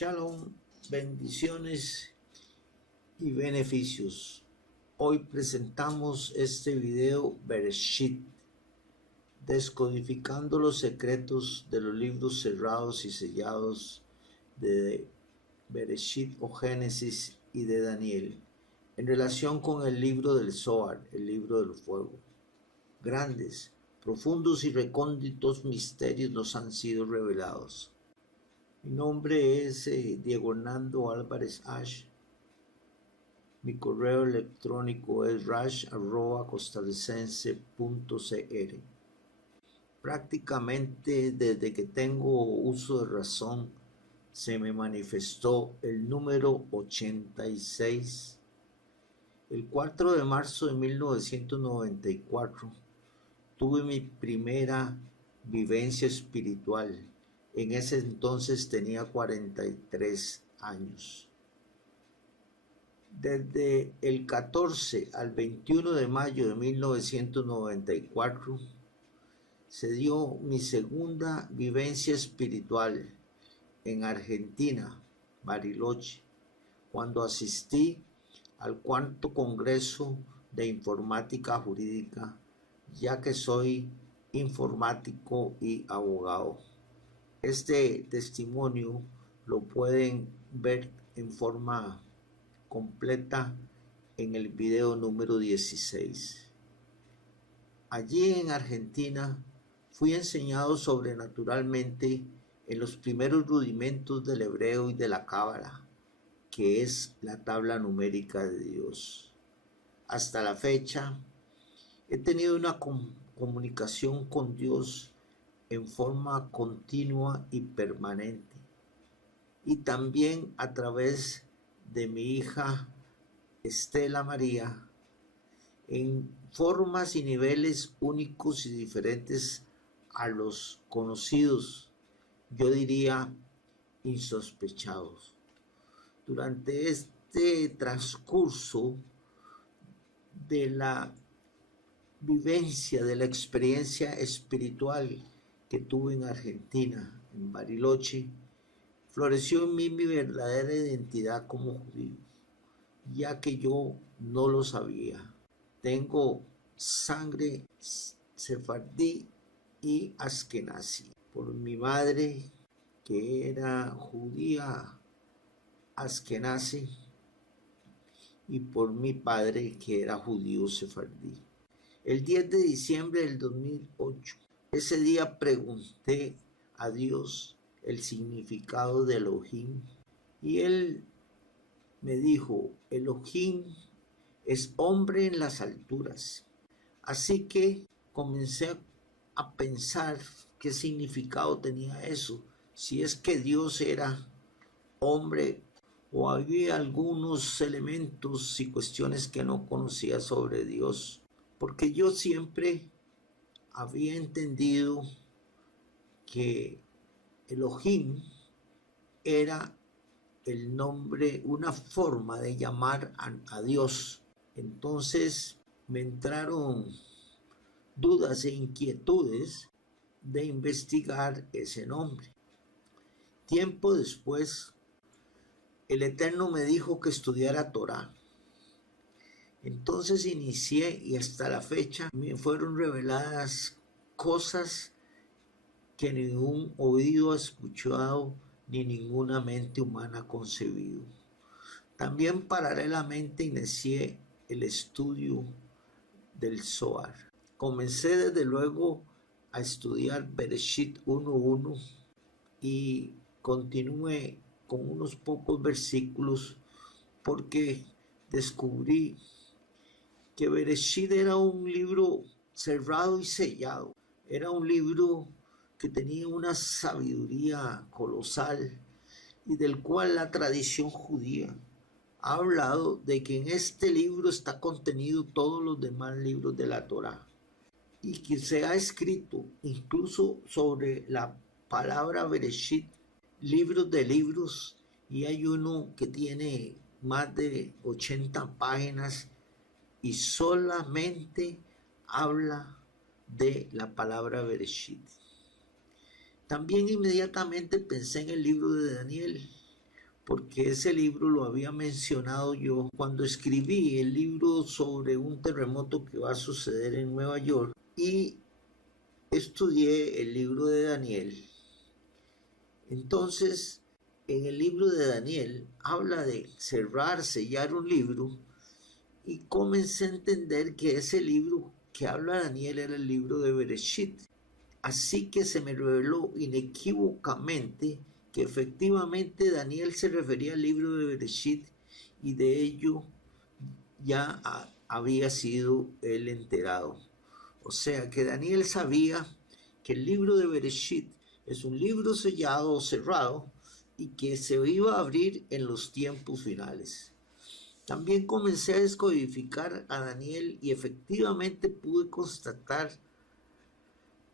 Shalom, bendiciones y beneficios. Hoy presentamos este video Bereshit, descodificando los secretos de los libros cerrados y sellados de Bereshit o Génesis y de Daniel, en relación con el libro del Zohar, el libro del fuego. Grandes, profundos y recónditos misterios nos han sido revelados. Mi nombre es Diego Hernando Álvarez Ash. Mi correo electrónico es rash@costarricense.cr. Prácticamente desde que tengo uso de razón se me manifestó el número 86. El 4 de marzo de 1994 tuve mi primera vivencia espiritual. En ese entonces tenía 43 años. Desde el 14 al 21 de mayo de 1994 se dio mi segunda vivencia espiritual en Argentina, Bariloche, cuando asistí al cuarto Congreso de Informática Jurídica, ya que soy informático y abogado. Este testimonio lo pueden ver en forma completa en el video número 16. Allí en Argentina fui enseñado sobrenaturalmente en los primeros rudimentos del hebreo y de la cábala, que es la tabla numérica de Dios. Hasta la fecha he tenido una comunicación con Dios en forma continua y permanente, y también a través de mi hija Estela María, en formas y niveles únicos y diferentes a los conocidos, yo diría insospechados. Durante este transcurso de la vivencia, de la experiencia espiritual que tuve en Argentina, en Bariloche, floreció en mí mi verdadera identidad como judío, ya que yo no lo sabía. Tengo sangre sefardí y askenazi por mi madre, que era judía askenazi, y por mi padre, que era judío sefardí. El 10 de diciembre del 2008, ese día pregunté a Dios el significado de Elohim, y él me dijo: Elohim es hombre en las alturas. Así que comencé a pensar qué significado tenía eso, si es que Dios era hombre o había algunos elementos y cuestiones que no conocía sobre Dios, porque yo siempre había entendido que Elohim era el nombre, una forma de llamar a Dios. Entonces me entraron dudas e inquietudes de investigar ese nombre. Tiempo después, el Eterno me dijo que estudiara Torah. Entonces inicié, y hasta la fecha me fueron reveladas cosas que ningún oído ha escuchado ni ninguna mente humana ha concebido. También paralelamente inicié el estudio del Zohar. Comencé desde luego a estudiar Bereshit 1.1 y continué con unos pocos versículos, porque descubrí que Bereshit era un libro cerrado y sellado. Era un libro que tenía una sabiduría colosal y del cual la tradición judía ha hablado de que en este libro está contenido todos los demás libros de la Torá, y que se ha escrito incluso sobre la palabra Bereshit libros de libros, y hay uno que tiene más de 80 páginas y solamente habla de la palabra Bereshit. También inmediatamente pensé en el libro de Daniel, porque ese libro lo había mencionado yo cuando escribí el libro sobre un terremoto que va a suceder en Nueva York y estudié el libro de Daniel. Entonces, en el libro de Daniel habla de cerrar, sellar un libro y comencé a entender que ese libro que habla Daniel era el libro de Bereshit. Así que se me reveló inequívocamente que efectivamente Daniel se refería al libro de Bereshit y de ello ya había sido él enterado. O sea que Daniel sabía que el libro de Bereshit es un libro sellado o cerrado y que se iba a abrir en los tiempos finales. También comencé a descodificar a Daniel y efectivamente pude constatar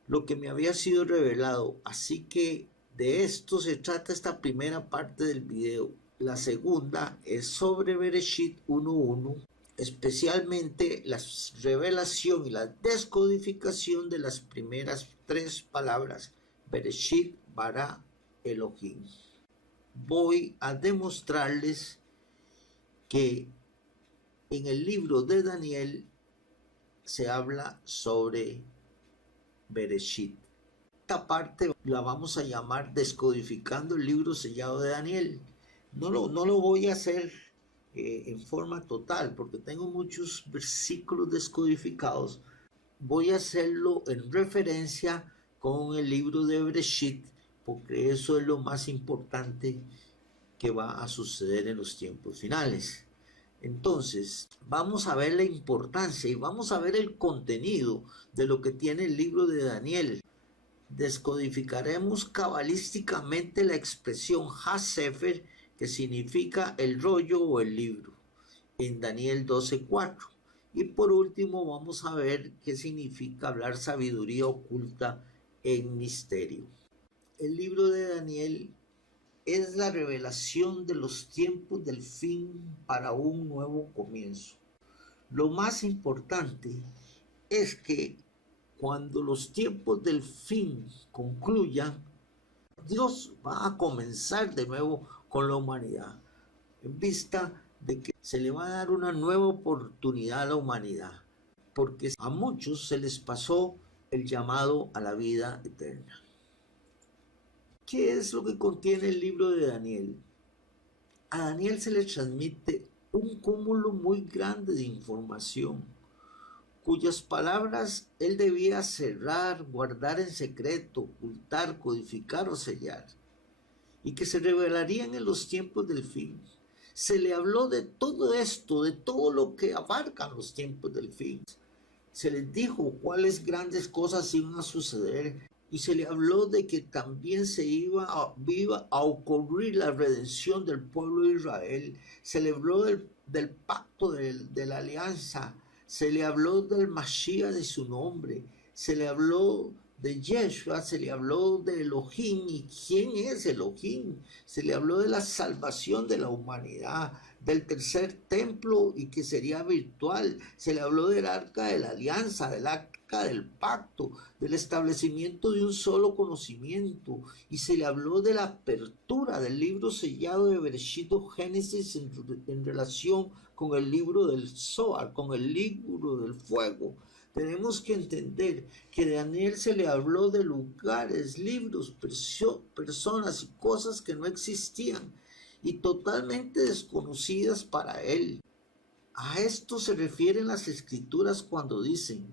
lo que me había sido revelado. Así que de esto se trata esta primera parte del video. La segunda es sobre Bereshit 1.1, especialmente la revelación y la descodificación de las primeras tres palabras, Bereshit, Bara, Elohim. Voy a demostrarles que en el libro de Daniel se habla sobre Bereshit. Esta parte la vamos a llamar descodificando el libro sellado de Daniel. No lo voy a hacer en forma total porque tengo muchos versículos descodificados. Voy a hacerlo en referencia con el libro de Bereshit porque eso es lo más importante que va a suceder en los tiempos finales. Entonces, vamos a ver la importancia y vamos a ver el contenido de lo que tiene el libro de Daniel. Descodificaremos cabalísticamente la expresión Ha-Sefer, que significa el rollo o el libro, en Daniel 12:4. Y por último vamos a ver qué significa hablar sabiduría oculta en misterio. El libro de Daniel es la revelación de los tiempos del fin para un nuevo comienzo. Lo más importante es que cuando los tiempos del fin concluyan, Dios va a comenzar de nuevo con la humanidad, en vista de que se le va a dar una nueva oportunidad a la humanidad, porque a muchos se les pasó el llamado a la vida eterna. ¿Qué es lo que contiene el libro de Daniel? A Daniel se le transmite un cúmulo muy grande de información, cuyas palabras él debía cerrar, guardar en secreto, ocultar, codificar o sellar, y que se revelarían en los tiempos del fin. Se le habló de todo esto, de todo lo que abarcan los tiempos del fin. Se les dijo cuáles grandes cosas iban a suceder y se le habló de que también se iba a ocurrir la redención del pueblo de Israel. Se le habló del pacto de la alianza. Se le habló del Mashiach de su nombre. Se le habló de Yeshua, se le habló de Elohim. ¿Y quién es Elohim? Se le habló de la salvación de la humanidad, del tercer templo y que sería virtual. Se le habló del arca de la alianza, del arca del pacto, del establecimiento de un solo conocimiento. Y se le habló de la apertura del libro sellado de Bereshit o Génesis en relación con el libro del Zohar, con el libro del fuego. Tenemos que entender que de Daniel se le habló de lugares, libros, personas y cosas que no existían y totalmente desconocidas para él. A esto se refieren las escrituras cuando dicen: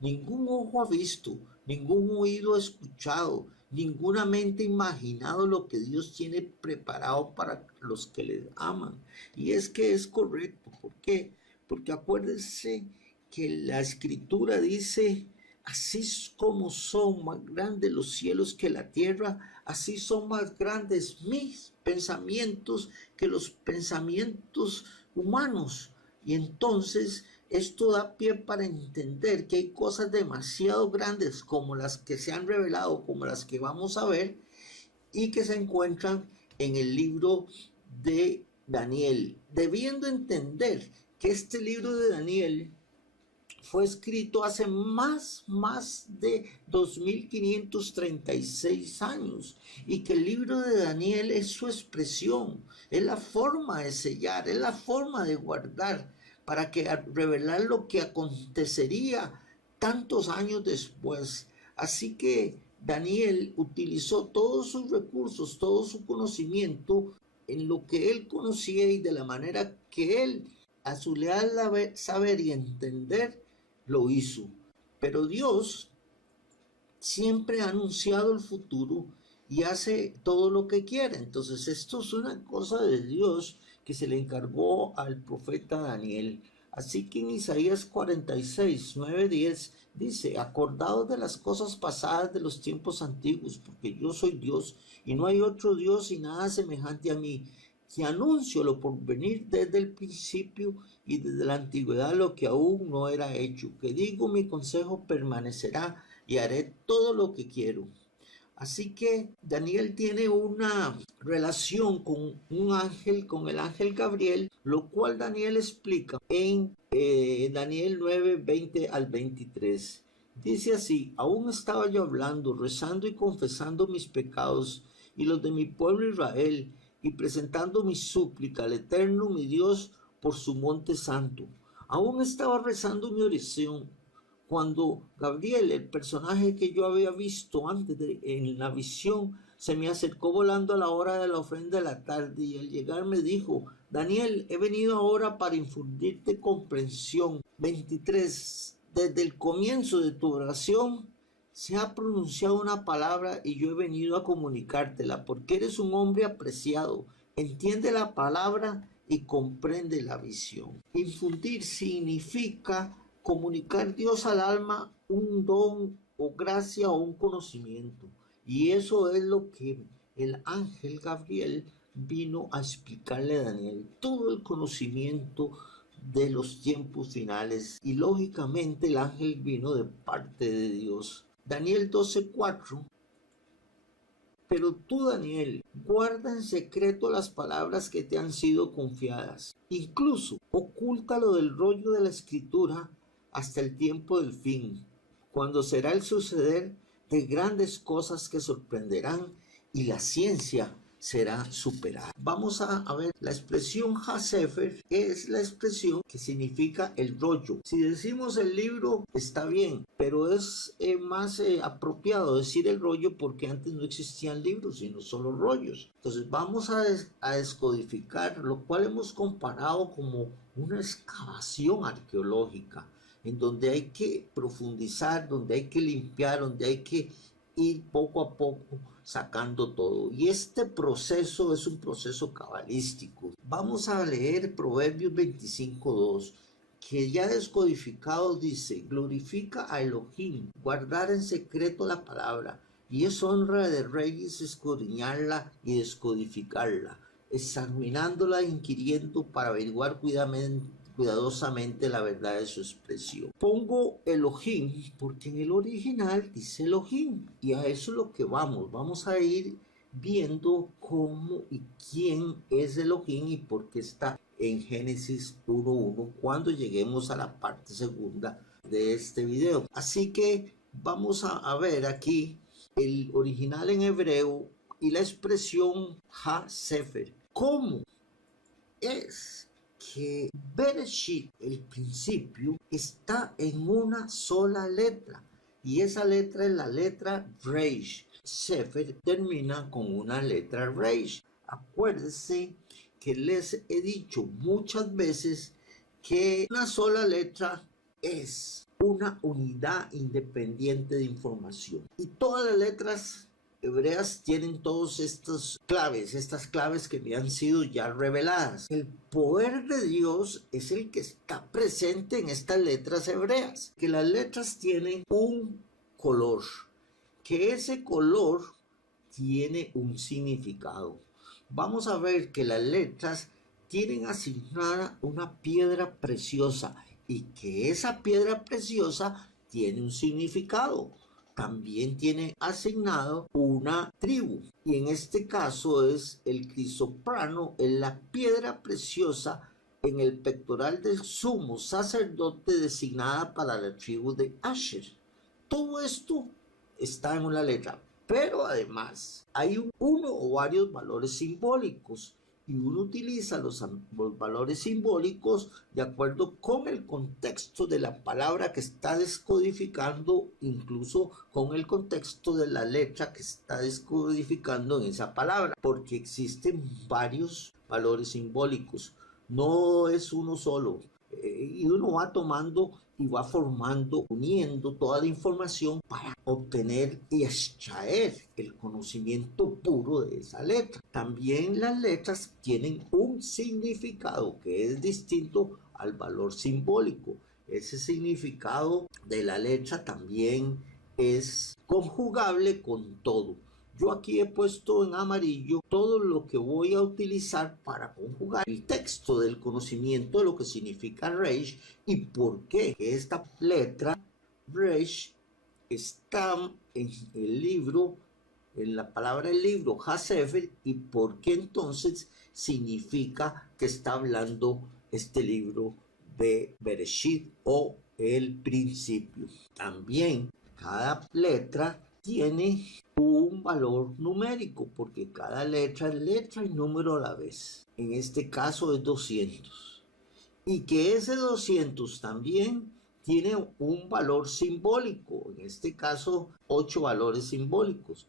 ningún ojo ha visto, ningún oído ha escuchado, ninguna mente ha imaginado lo que Dios tiene preparado para los que le aman. Y es que es correcto. ¿Por qué? Porque acuérdense que la escritura dice: así como son más grandes los cielos que la tierra, así son más grandes mis pensamientos que los pensamientos humanos. Y entonces esto da pie para entender que hay cosas demasiado grandes como las que se han revelado, como las que vamos a ver, y que se encuentran en el libro de Daniel. Debiendo entender que este libro de Daniel fue escrito hace más de 2536 años y que el libro de Daniel es su expresión, es la forma de sellar, es la forma de guardar para que revelar lo que acontecería tantos años después. Así que Daniel utilizó todos sus recursos, todo su conocimiento en lo que él conocía y de la manera que él, a su leal saber y entender, lo hizo. Pero Dios siempre ha anunciado el futuro y hace todo lo que quiere. Entonces esto es una cosa de Dios que se le encargó al profeta Daniel. Así que en Isaías 46, 9, 10 dice: acordaos de las cosas pasadas de los tiempos antiguos, porque yo soy Dios y no hay otro Dios y nada semejante a mí, que anuncio lo por venir desde el principio y desde la antigüedad lo que aún no era hecho, que digo mi consejo permanecerá y haré todo lo que quiero. Así que Daniel tiene una relación con un ángel, con el ángel Gabriel, lo cual Daniel explica en Daniel 9, 20 al 23. Dice así: aún estaba yo hablando, rezando y confesando mis pecados y los de mi pueblo Israel, y presentando mi súplica al Eterno mi Dios por su monte santo. Aún estaba rezando mi oración cuando Gabriel, el personaje que yo había visto antes en la visión, se me acercó volando a la hora de la ofrenda de la tarde, y al llegar me dijo: Daniel, he venido ahora para infundirte comprensión. 23. Desde el comienzo de tu oración se ha pronunciado una palabra y yo he venido a comunicártela, porque eres un hombre apreciado. Entiende la palabra y comprende la visión. Infundir significa comunicar Dios al alma un don o gracia o un conocimiento. Y eso es lo que el ángel Gabriel vino a explicarle a Daniel, todo el conocimiento de los tiempos finales. Y lógicamente el ángel vino de parte de Dios. Daniel 12:4. Pero tú, Daniel, guarda en secreto las palabras que te han sido confiadas. Incluso ocúltalo del rollo de la escritura hasta el tiempo del fin, cuando será el suceder de grandes cosas que sorprenderán y la ciencia será superada. Vamos a ver la expresión HaSefer, es la expresión que significa el rollo. Si decimos el libro está bien, pero es más apropiado decir el rollo porque antes no existían libros sino solo rollos. Entonces vamos a descodificar, lo cual hemos comparado como una excavación arqueológica, en donde hay que profundizar, donde hay que limpiar, donde hay que ir poco a poco sacando todo. Y este proceso es un proceso cabalístico. Vamos a leer Proverbios 25:2, que ya descodificado dice: glorifica a Elohim, guardar en secreto la palabra, y es honra de reyes escudriñarla y descodificarla, examinándola, inquiriendo para averiguar cuidadosamente la verdad de su expresión. Pongo Elohim porque en el original dice Elohim, y a eso es lo que vamos a ir viendo cómo y quién es Elohim y por qué está en Génesis 1:1 cuando lleguemos a la parte segunda de este video. Así que vamos a ver aquí el original en hebreo y la expresión HaSefer. ¿Cómo es que Bereshit, el principio, está en una sola letra? Y esa letra es la letra Reish. Sefer termina con una letra Reish. Acuérdense que les he dicho muchas veces que una sola letra es una unidad independiente de información. Y todas las letras hebreas tienen todas estas claves que me han sido ya reveladas. El poder de Dios es el que está presente en estas letras hebreas, que las letras tienen un color, que ese color tiene un significado. Vamos a ver que las letras tienen asignada una piedra preciosa y que esa piedra preciosa tiene un significado. También tiene asignado una tribu, y en este caso es el crisoprano, es la piedra preciosa en el pectoral del sumo sacerdote designada para la tribu de Asher. Todo esto está en una letra, pero además hay uno o varios valores simbólicos y uno utiliza los valores simbólicos de acuerdo con el contexto de la palabra que está descodificando, incluso con el contexto de la letra que está descodificando en esa palabra, porque existen varios valores simbólicos, no es uno solo. Y uno va tomando y va formando, uniendo toda la información para obtener y extraer el conocimiento puro de esa letra. También las letras tienen un significado que es distinto al valor simbólico. Ese significado de la letra también es conjugable con todo. Yo aquí he puesto en amarillo todo lo que voy a utilizar para conjugar el texto del conocimiento de lo que significa Reish y por qué esta letra Reish está en el libro, en la palabra del libro Hasefer, y por qué entonces significa que está hablando este libro de Bereshit o el principio. También cada letra tiene un valor numérico porque cada letra es letra y número a la vez. En este caso es 200. Y que ese 200 también tiene un valor simbólico. En este caso, 8 valores simbólicos.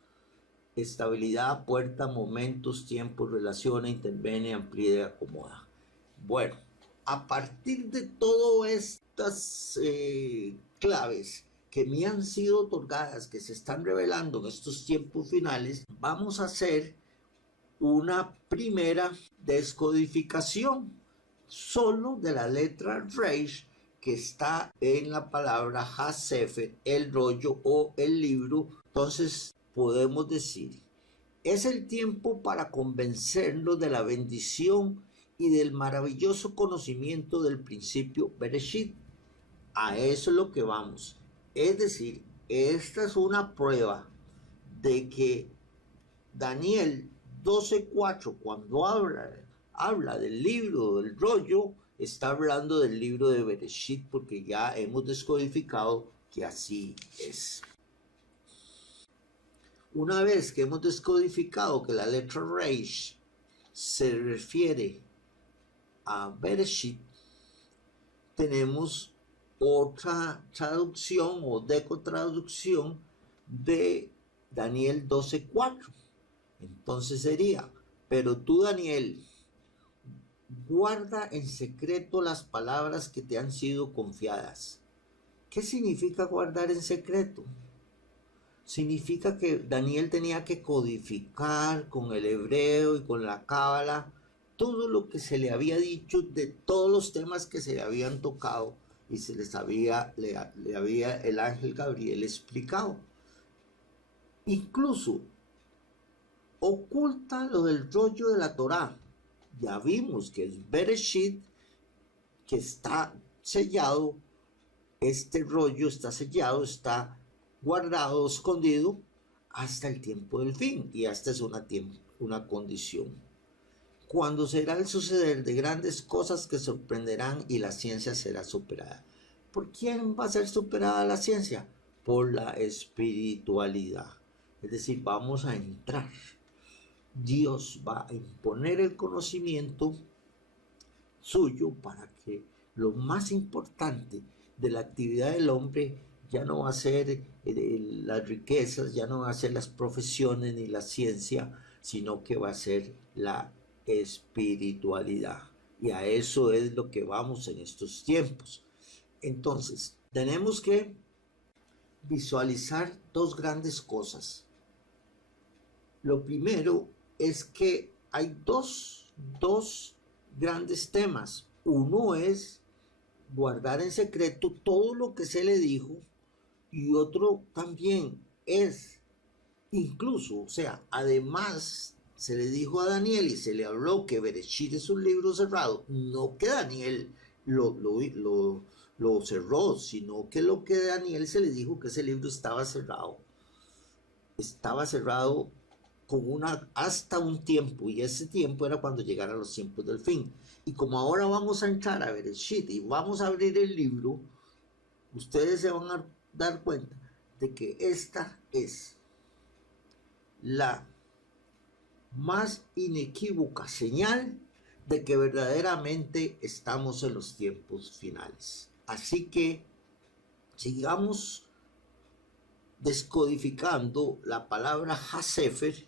Estabilidad, puerta, momentos, tiempos, relaciona, interviene, amplía y acomoda. Bueno, a partir de todas estas claves que me han sido otorgadas, que se están revelando en estos tiempos finales, vamos a hacer una primera descodificación solo de la letra Reish que está en la palabra Hasefer, el rollo o el libro. Entonces podemos decir, es el tiempo para convencernos de la bendición y del maravilloso conocimiento del principio Bereshit. A eso es lo que vamos. Es decir, esta es una prueba de que Daniel 12:4, cuando habla del libro del rollo, está hablando del libro de Bereshit, porque ya hemos descodificado que así es. Una vez que hemos descodificado que la letra Reish se refiere a Bereshit, tenemos otra traducción o decotraducción de Daniel 12:4. Entonces sería, pero tú, Daniel, guarda en secreto las palabras que te han sido confiadas. ¿Qué significa guardar en secreto? Significa que Daniel tenía que codificar con el hebreo y con la cábala todo lo que se le había dicho de todos los temas que se le habían tocado y se les había, le había el ángel Gabriel explicado. Incluso oculta lo del rollo de la Torá. Ya vimos que es Bereshit, que está sellado, este rollo está sellado, está guardado, escondido hasta el tiempo del fin, y esta es una condición. Cuando será el suceder de grandes cosas que sorprenderán y la ciencia será superada. ¿Por quién va a ser superada la ciencia? Por la espiritualidad. Es decir, vamos a entrar. Dios va a imponer el conocimiento suyo para que lo más importante de la actividad del hombre ya no va a ser las riquezas, ya no va a ser las profesiones ni la ciencia, sino que va a ser la espiritualidad. Y a eso es lo que vamos en estos tiempos. Entonces, tenemos que visualizar dos grandes cosas. Lo primero es que hay dos grandes temas. Uno es guardar en secreto todo lo que se le dijo, y otro también es, incluso, o sea, además se le dijo a Daniel y se le habló que Bereshit es un libro cerrado, no que Daniel lo cerró, sino que lo que Daniel se le dijo que ese libro estaba cerrado hasta un tiempo, y ese tiempo era cuando llegaran los tiempos del fin. Y como ahora vamos a entrar a Bereshit y vamos a abrir el libro, ustedes se van a dar cuenta de que esta es la más inequívoca señal de que verdaderamente estamos en los tiempos finales. Así que sigamos descodificando la palabra Hasefer,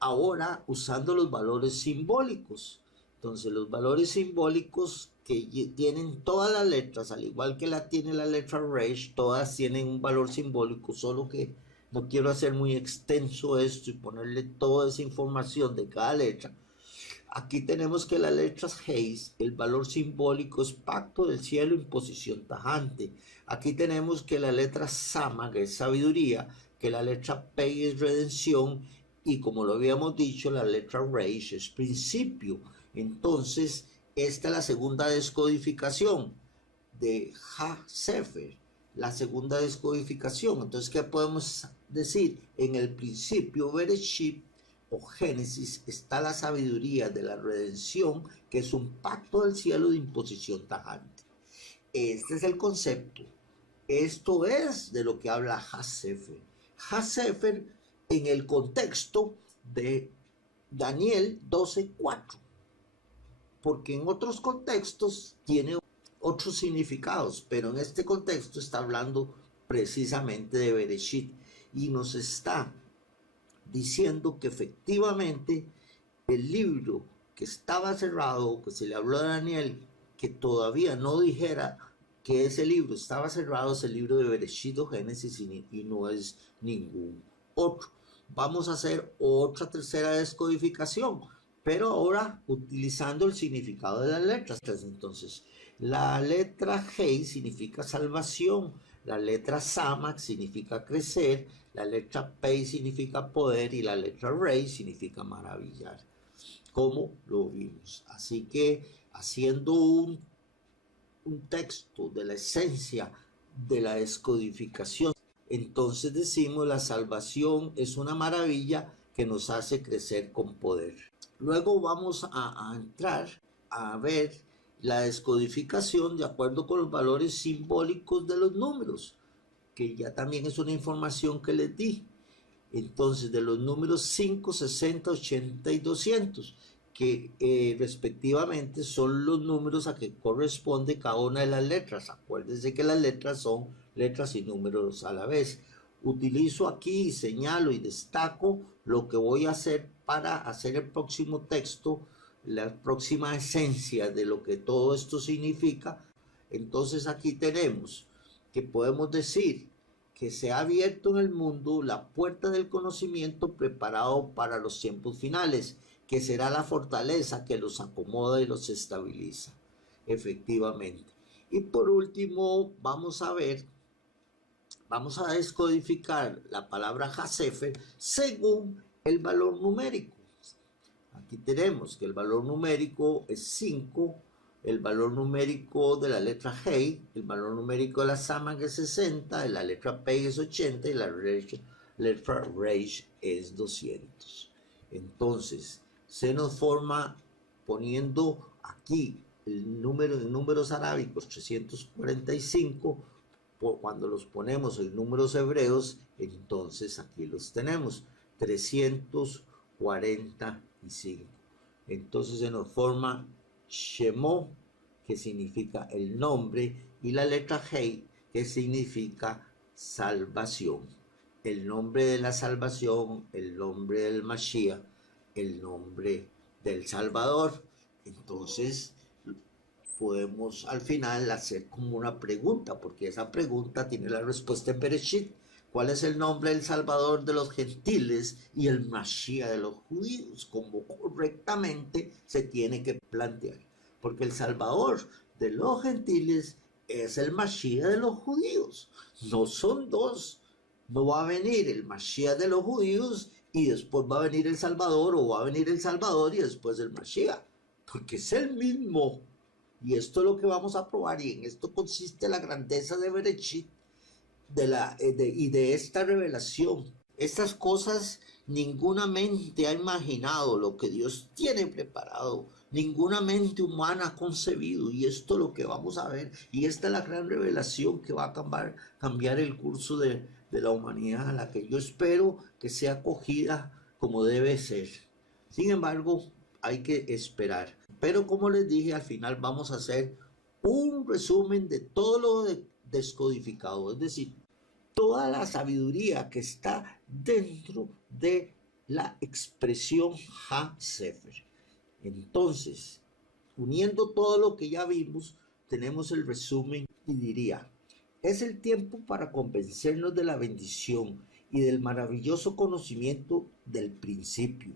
ahora usando los valores simbólicos. Entonces los valores simbólicos que tienen todas las letras, al igual que tiene la letra Reish, todas tienen un valor simbólico, solo que no quiero hacer muy extenso esto y ponerle toda esa información de cada letra. Aquí tenemos que las letras Heis, el valor simbólico es pacto del cielo, imposición tajante. Aquí tenemos que la letra Sama, que es sabiduría, que la letra Pei es redención, y como lo habíamos dicho, la letra Reish es principio. Entonces, esta es la segunda descodificación de Ha-Sefer, la segunda descodificación. Entonces, ¿qué podemos decir? En el principio, Bereshit o Génesis, está la sabiduría de la redención, que es un pacto del cielo de imposición tajante. Este es el concepto. Esto es de lo que habla Ha-Sefer. Ha-Sefer en el contexto de Daniel 12:4, porque en otros contextos tiene otros significados, pero en este contexto está hablando precisamente de Bereshit y nos está diciendo que efectivamente el libro que estaba cerrado, que se le habló a Daniel, que todavía no dijera que ese libro estaba cerrado, es el libro de Bereshit o Génesis y no es ningún otro. Vamos a hacer otra tercera descodificación, pero ahora utilizando el significado de las letras. Entonces, la letra Hei significa salvación, la letra Samak significa crecer, la letra Pei significa poder y la letra Rei significa maravillar, como lo vimos. Así que haciendo un texto de la esencia de la descodificación, entonces decimos la salvación es una maravilla que nos hace crecer con poder. Luego vamos a entrar a ver la descodificación de acuerdo con los valores simbólicos de los números, que ya también es una información que les di. Entonces, de los números 5, 60, 80 y 200, que respectivamente son los números a que corresponde cada una de las letras. Acuérdense que las letras son letras y números a la vez. Utilizo aquí y señalo y destaco lo que voy a hacer para hacer el próximo texto, la próxima esencia de lo que todo esto significa. Entonces aquí tenemos que podemos decir que se ha abierto en el mundo la puerta del conocimiento preparado para los tiempos finales, que será la fortaleza que los acomoda y los estabiliza, efectivamente. Y por último, vamos a descodificar la palabra Hasefer según el valor numérico. Aquí tenemos que el valor numérico es 5, el valor numérico de la letra Hei, el valor numérico de la Samak es 60, de la letra Pei es 80 y la letra Reish es 200. Entonces, se nos forma poniendo aquí el número de números arábicos 345, cuando los ponemos en números hebreos, entonces aquí los tenemos 345. Entonces se nos forma Shemó, que significa el nombre, y la letra Hei, que significa salvación. El nombre de la salvación, el nombre del Mashiach, el nombre del Salvador. Entonces podemos al final hacer como una pregunta, porque esa pregunta tiene la respuesta en Bereshit. ¿Cuál es el nombre del Salvador de los gentiles y el Mashiach de los judíos? Como correctamente se tiene que plantear. Porque el Salvador de los gentiles es el Mashiach de los judíos. No son dos. No va a venir el Mashiach de los judíos y después va a venir el Salvador, o va a venir el Salvador y después el Mashiach. Porque es el mismo. Y esto es lo que vamos a probar, y en esto consiste la grandeza de Bereshit y de esta revelación. Estas cosas ninguna mente ha imaginado lo que Dios tiene preparado. Ninguna mente humana ha concebido. Y esto es lo que vamos a ver. Y esta es la gran revelación que va a cambiar el curso de la humanidad, a la que yo espero que sea acogida como debe ser. Sin embargo, hay que esperar. Pero como les dije, al final vamos a hacer un resumen de todo lo descodificado. Es decir, toda la sabiduría que está dentro de la expresión Ha-Sefer. Entonces, uniendo todo lo que ya vimos, tenemos el resumen y diría, es el tiempo para convencernos de la bendición y del maravilloso conocimiento del principio.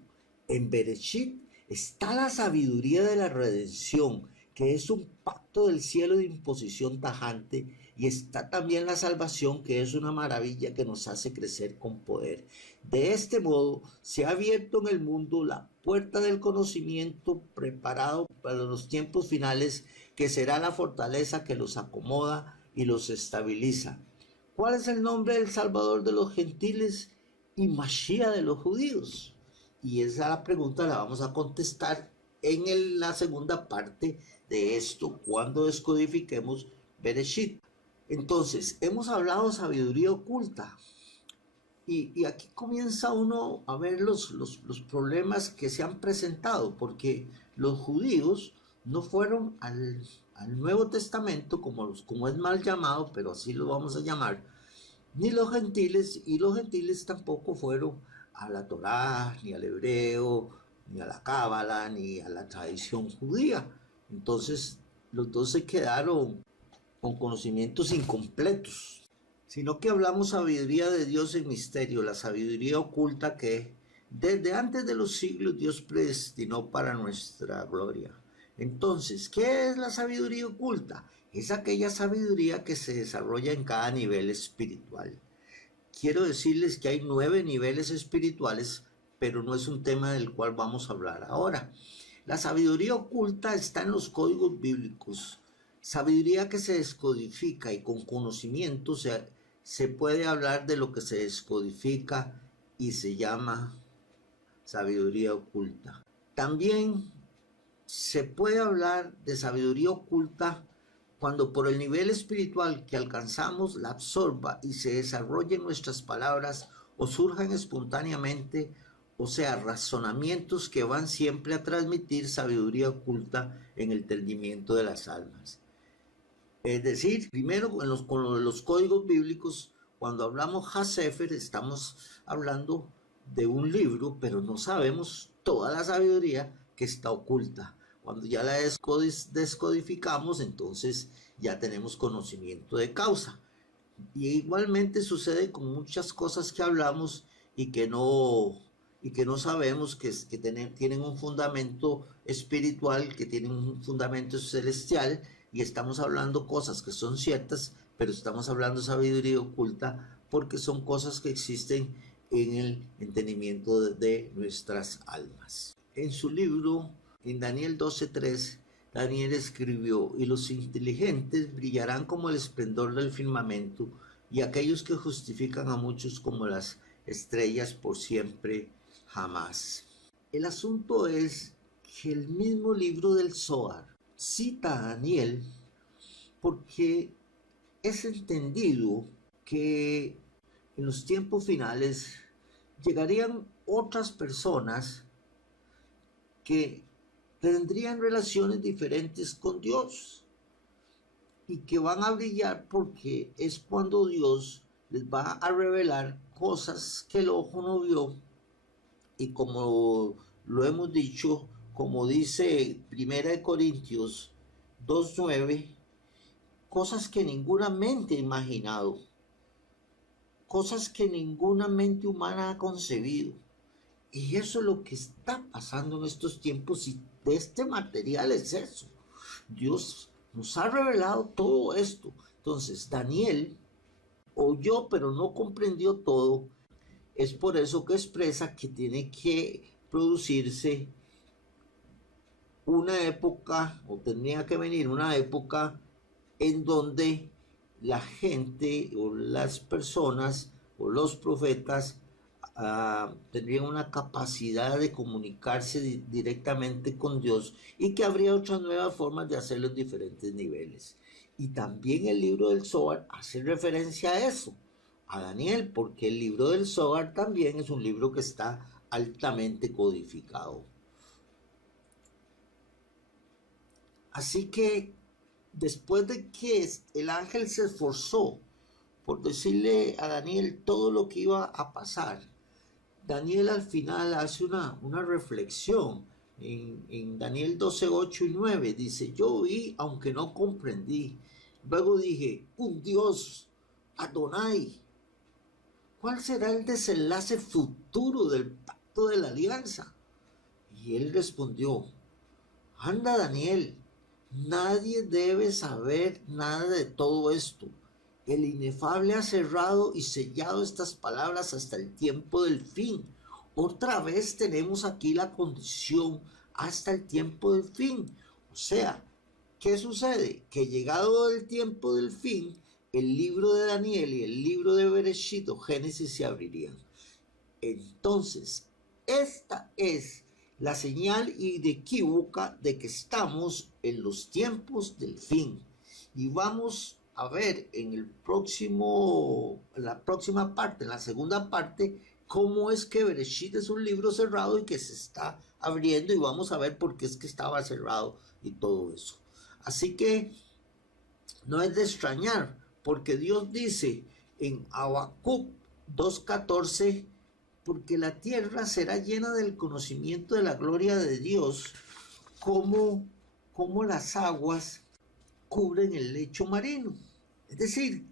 En Bereshit está la sabiduría de la redención, que es un pacto del cielo de imposición tajante, y está también la salvación, que es una maravilla que nos hace crecer con poder. De este modo se ha abierto en el mundo la puerta del conocimiento preparado para los tiempos finales, que será la fortaleza que los acomoda y los estabiliza. ¿Cuál es el nombre del Salvador de los gentiles y Mashiach de los judíos? Y esa la pregunta la vamos a contestar en la segunda parte de esto, cuando descodifiquemos Bereshit. Entonces, hemos hablado de sabiduría oculta. Y aquí comienza uno a ver los problemas que se han presentado, porque los judíos no fueron al Nuevo Testamento, como es mal llamado, pero así lo vamos a llamar, ni los gentiles, y los gentiles tampoco fueron a la Torá, ni al hebreo, ni a la Cábala, ni a la tradición judía. Entonces, los dos se quedaron con conocimientos incompletos, sino que hablamos sabiduría de Dios en misterio, la sabiduría oculta que desde antes de los siglos Dios predestinó para nuestra gloria. Entonces, ¿qué es la sabiduría oculta? Es aquella sabiduría que se desarrolla en cada nivel espiritual. Quiero decirles que hay 9 niveles espirituales, pero no es un tema del cual vamos a hablar ahora. La sabiduría oculta está en los códigos bíblicos. Sabiduría que se descodifica, y con conocimiento se puede hablar de lo que se descodifica y se llama sabiduría oculta. También se puede hablar de sabiduría oculta cuando por el nivel espiritual que alcanzamos la absorba y se desarrollen nuestras palabras o surjan espontáneamente, o sea, razonamientos que van siempre a transmitir sabiduría oculta en el entendimiento de las almas. Es decir, primero con los códigos bíblicos, cuando hablamos Ha-Sefer, estamos hablando de un libro, pero no sabemos toda la sabiduría que está oculta. Cuando ya la descodificamos, entonces ya tenemos conocimiento de causa. Y igualmente sucede con muchas cosas que hablamos y que no sabemos que tienen un fundamento espiritual, que tienen un fundamento celestial, y estamos hablando cosas que son ciertas, pero estamos hablando de sabiduría oculta porque son cosas que existen en el entendimiento de nuestras almas. En su libro, en Daniel 12:3, Daniel escribió: y los inteligentes brillarán como el esplendor del firmamento, y aquellos que justifican a muchos como las estrellas por siempre jamás. El asunto es que el mismo libro del Zohar cita a Daniel porque es entendido que en los tiempos finales llegarían otras personas que tendrían relaciones diferentes con Dios y que van a brillar porque es cuando Dios les va a revelar cosas que el ojo no vio, y como lo hemos dicho, como dice 1 Corintios 2:9, cosas que ninguna mente ha imaginado, cosas que ninguna mente humana ha concebido. Y eso es lo que está pasando en estos tiempos, y de este material es eso. Dios nos ha revelado todo esto. Entonces, Daniel oyó, pero no comprendió todo. Es por eso que expresa que tiene que producirse una época, o tenía que venir una época en donde la gente o las personas o los profetas tendrían una capacidad de comunicarse directamente con Dios y que habría otras nuevas formas de hacerlo en diferentes niveles. Y también el libro del Zohar hace referencia a eso, a Daniel, porque el libro del Zohar también es un libro que está altamente codificado. Así que después de que el ángel se esforzó por decirle a Daniel todo lo que iba a pasar, Daniel al final hace una reflexión. En Daniel 12, 8 y 9 dice: yo vi aunque no comprendí. Luego dije: un Dios, Adonai. ¿Cuál será el desenlace futuro del pacto de la alianza? Y él respondió: anda, Daniel, nadie debe saber nada de todo esto. El inefable ha cerrado y sellado estas palabras hasta el tiempo del fin. Otra vez tenemos aquí la condición hasta el tiempo del fin. O sea, ¿qué sucede? Que llegado el tiempo del fin, el libro de Daniel y el libro de Bereshit o Génesis se abrirían. Entonces, esta es la señal inequívoca de que estamos en los tiempos del fin. Y vamos a ver en la próxima parte, en la segunda parte, cómo es que Bereshit es un libro cerrado y que se está abriendo, y vamos a ver por qué es que estaba cerrado y todo eso. Así que no es de extrañar, porque Dios dice en Habacuc 2:14: porque la tierra será llena del conocimiento de la gloria de Dios, como las aguas cubren el lecho marino. Es decir,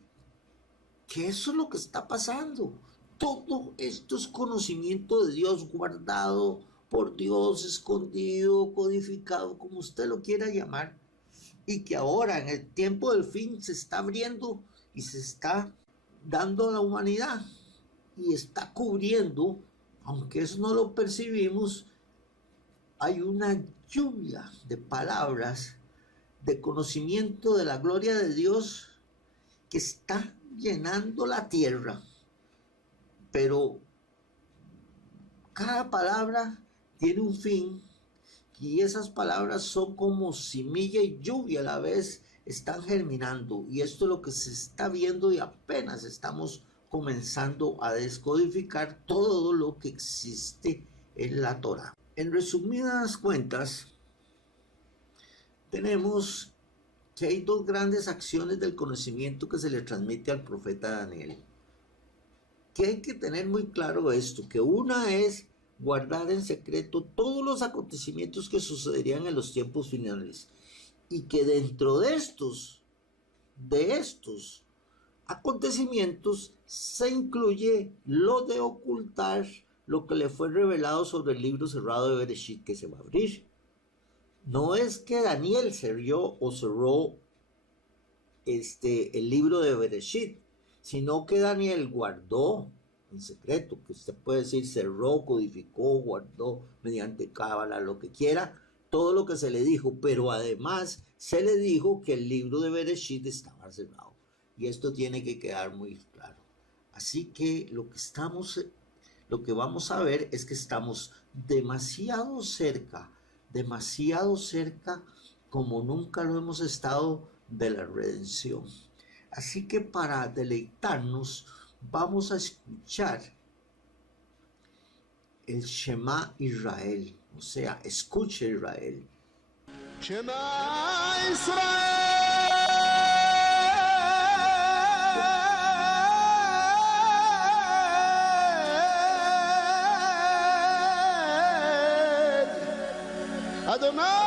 que eso es lo que está pasando. Todo esto es conocimiento de Dios, guardado por Dios, escondido, codificado, como usted lo quiera llamar, y que ahora en el tiempo del fin se está abriendo y se está dando a la humanidad y está cubriendo, aunque eso no lo percibimos. Hay una lluvia de palabras de conocimiento de la gloria de Dios que está llenando la tierra, pero cada palabra tiene un fin, y esas palabras son como semilla y lluvia a la vez, están germinando, y esto es lo que se está viendo, y apenas estamos comenzando a descodificar todo lo que existe en la Torá. En resumidas cuentas, tenemos que hay dos grandes acciones del conocimiento que se le transmite al profeta Daniel. Que hay que tener muy claro esto, que una es guardar en secreto todos los acontecimientos que sucederían en los tiempos finales, y que dentro de estos acontecimientos se incluye lo de ocultar lo que le fue revelado sobre el libro cerrado de Bereshit que se va a abrir. No es que Daniel cerró el libro de Bereshit, sino que Daniel guardó en secreto, que usted puede decir cerró, codificó, guardó mediante cábala, lo que quiera, todo lo que se le dijo, pero además se le dijo que el libro de Bereshit estaba cerrado, y esto tiene que quedar muy claro. Así que lo que vamos a ver es que estamos demasiado cerca como nunca lo hemos estado de la redención. Así que para deleitarnos vamos a escuchar el Shema Israel, o sea, escucha Israel. Shema Israel, Adonai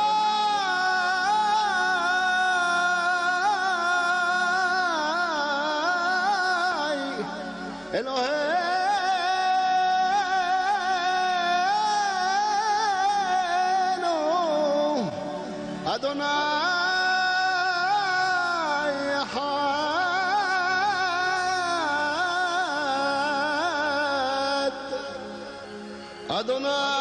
Eloheinu, Adonai Echad, Adonai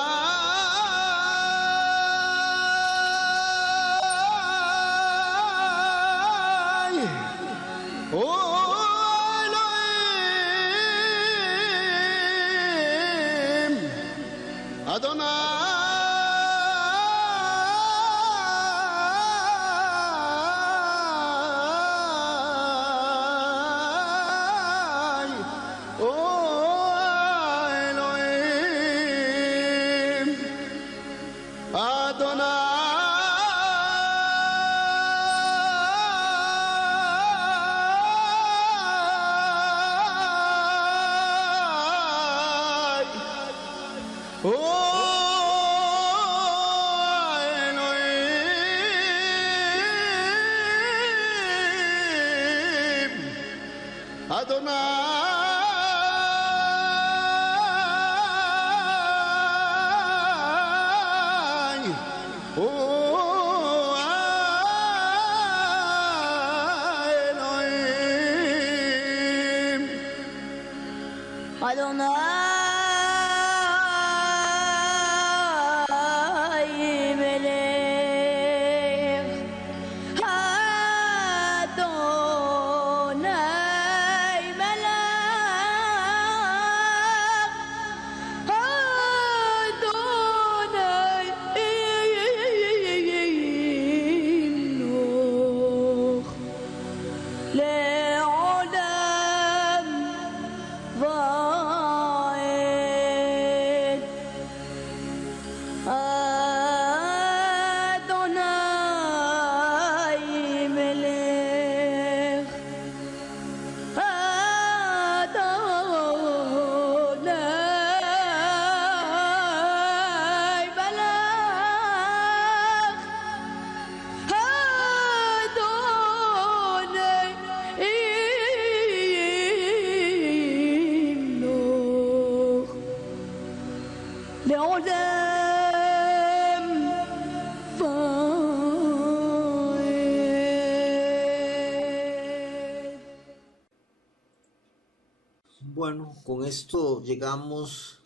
Bueno, con esto llegamos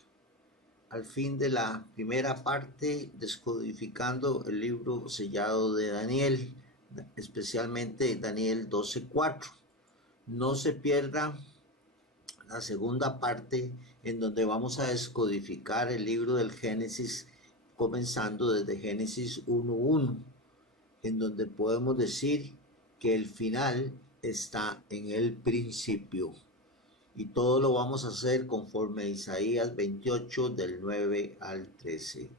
al fin de la primera parte, descodificando el libro sellado de Daniel, especialmente Daniel 12:4. No se pierda la segunda parte, en donde vamos a descodificar el libro del Génesis, comenzando desde Génesis 1:1, en donde podemos decir que el final está en el principio. Y todo lo vamos a hacer conforme a Isaías 28 del 9 al 13.